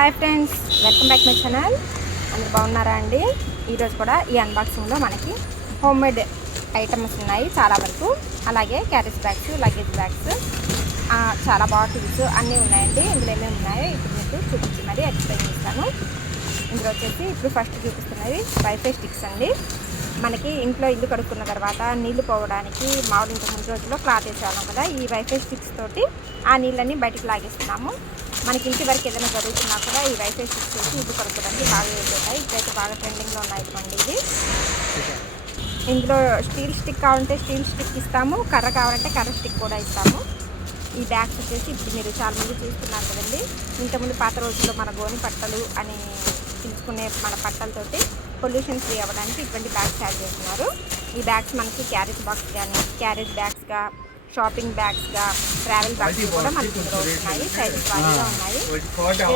Hi friends, welcome back my channel. అందరు బాగున్నారా అండి? ఈరోజు కూడా ఈ అన్బాక్సింగ్లో మనకి హోమ్ మేడ్ ఐటమ్స్ ఉన్నాయి చాలా వరకు. అలాగే క్యారేజ్ బ్యాగ్స్, లగేజ్ బ్యాగ్స్, చాలా బాటిల్స్ అన్నీ ఉన్నాయండి. ఇందులో ఏమేమి ఉన్నాయో ఇప్పుడు మీకు చూపించి మరి ఎక్స్ప్లెయిన్ చేస్తాను. ఇందులో వచ్చేసి ఇప్పుడు ఫస్ట్ చూపిస్తున్నది వైఫై స్టిక్స్ అండి. మనకి ఇంట్లో ఇల్లు కడుక్కున్న తర్వాత నీళ్లు పోవడానికి మామూలు ఇంత ముందు రోజుల్లో క్లాత్ వేసేవాళ్ళం కదా. ఈ వైఫై స్టిక్స్ తోటి ఆ నీళ్ళని బయటికి లాగేస్తున్నాము. మనకి ఇంటి వరకు ఏదైనా జరుగుతున్నా కూడా ఈ వైఫై స్టిక్స్ వచ్చి ఇల్లు కడుక్కోవడానికి బాగా యూజ్ అవుతాయి. ఇప్పుడైతే బాగా ట్రెండింగ్లో ఉన్నాయి ఇవ్వండి ఇది. ఇందులో స్టీల్ స్టిక్ కావాలంటే స్టీల్ స్టిక్ ఇస్తాము, కర్ర కావాలంటే కర్ర స్టిక్ కూడా ఇస్తాము. ఈ బ్యాగ్స్ వచ్చేసి ఇప్పుడు మీరు చాలామంది చూస్తున్నారు కదండి. ఇంతకుముందు పాత రోజుల్లో మన గోని పట్టలు అని పిలుచుకునే మన పట్టలతోటి పొల్యూషన్ ఫ్రీ అవ్వడానికి ఇటువంటి బ్యాగ్స్ యాడ్ చేస్తున్నారు. ఈ బ్యాగ్స్ మనకి క్యారేజ్ బాక్స్ కానీ క్యారేజ్ బ్యాగ్స్గా, షాపింగ్ బ్యాగ్స్గా, ట్రావెల్ బ్యాగ్స్ కూడా మనకి ఇందులో ఉన్నాయి. సైజెస్ వారీగా ఉన్నాయి.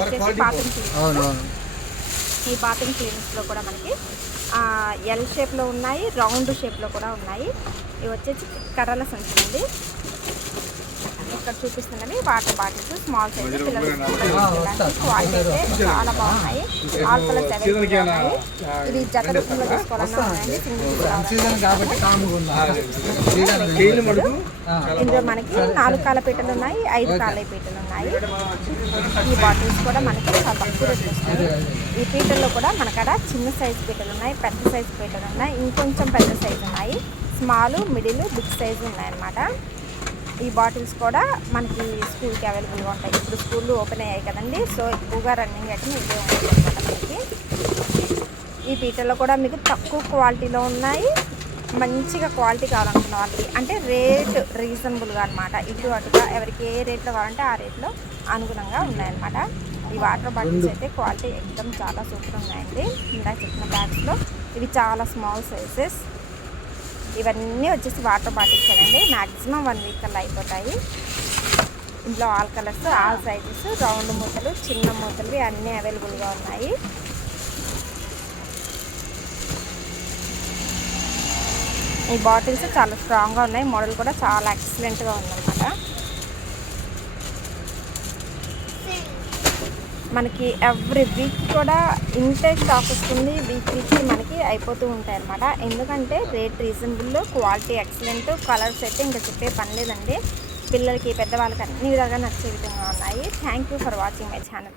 వచ్చేసి బాత్రూమ్ క్లీనర్స్. ఈ బాత్రూమ్ క్లీనర్స్లో కూడా మనకి ఎల్ షేప్లో ఉన్నాయి, రౌండ్ షేప్లో కూడా ఉన్నాయి. ఇవి వచ్చేసి కర్రల సంచి అండి. ఇక్కడ చూపిస్తున్నవి వాటర్ బాటిల్స్, స్మాల్ సైజ్ పిల్లలకి క్వాలిటీ అయితే చాలా బాగున్నాయి. ఆల్ కలర్స్ అవైలబుల్గా ఉన్నాయి. ఇది జత రూపంలో తీసుకోవాలన్నా ఉన్నాయండి. ఇందులో మనకి 4 కాల పీటలు ఉన్నాయి, 5 కాల పీటలు ఉన్నాయి. ఈ బాటిల్స్ కూడా మనకి చాలా తక్కువ రేట్లు వస్తాయి. ఈ పీటల్లో కూడా మనకడ చిన్న సైజు పీటలు ఉన్నాయి, పెద్ద సైజు పీటలు ఉన్నాయి, ఇంకొంచెం పెద్ద సైజు ఉన్నాయి, స్మాల్, మిడిల్, బిగ్ సైజు ఉన్నాయన్నమాట. ఈ బాటిల్స్ కూడా మనకి స్కూల్కి అవైలబుల్గా ఉంటాయి. ఇప్పుడు స్కూళ్ళు ఓపెన్ అయ్యాయి కదండి, సో ఎక్కువగా రన్నింగ్ అయితే ఇవే ఉంటుంది అనమాట మనకి. ఈ పీటల్లో కూడా మీకు తక్కువ క్వాలిటీలో ఉన్నాయి. మంచిగా క్వాలిటీ కావాలనుకున్న వాళ్ళకి అంటే రేట్ రీజనబుల్గా అనమాట. ఇటు అటుగా ఎవరికి ఏ రేట్లో కావాలంటే ఆ రేట్లో అనుగుణంగా ఉన్నాయన్నమాట. ఈ వాటర్ బాటిల్స్ అయితే క్వాలిటీ ఎక్దమ్ చాలా సూపర్ ఉన్నాయండి. ఇందాక చెప్పిన బ్యాగ్స్లో ఇవి చాలా స్మాల్ సైజెస్. ఇవన్నీ వచ్చేసి వాటర్ బాటిల్స్ అండి. మ్యాక్సిమం 1 వీక్ కల్లా అయిపోతాయి. ఇందులో all colours, all sizes, round మూతలు, చిన్న మూతలు అన్నీ అవైలబుల్గా ఉన్నాయి. ఈ బాటిల్స్ చాలా స్ట్రాంగ్గా ఉన్నాయి. మోడల్ కూడా చాలా ఎక్సలెంట్గా ఉందన్నమాట. మనకి ఎవ్రీ వీక్ కూడా ఇంతే స్టాక్ వస్తుంది. వీక్కి మనకి అయిపోతూ ఉంటాయి అన్నమాట. ఎందుకంటే rate reasonable, quality excellent, colours అయితే ఇంకా చెప్పే పని లేదండి. పిల్లలకి, పెద్దవాళ్ళకి అన్ని విధాలుగా నచ్చే విధంగా ఉన్నాయి. Thank you for watching my channel.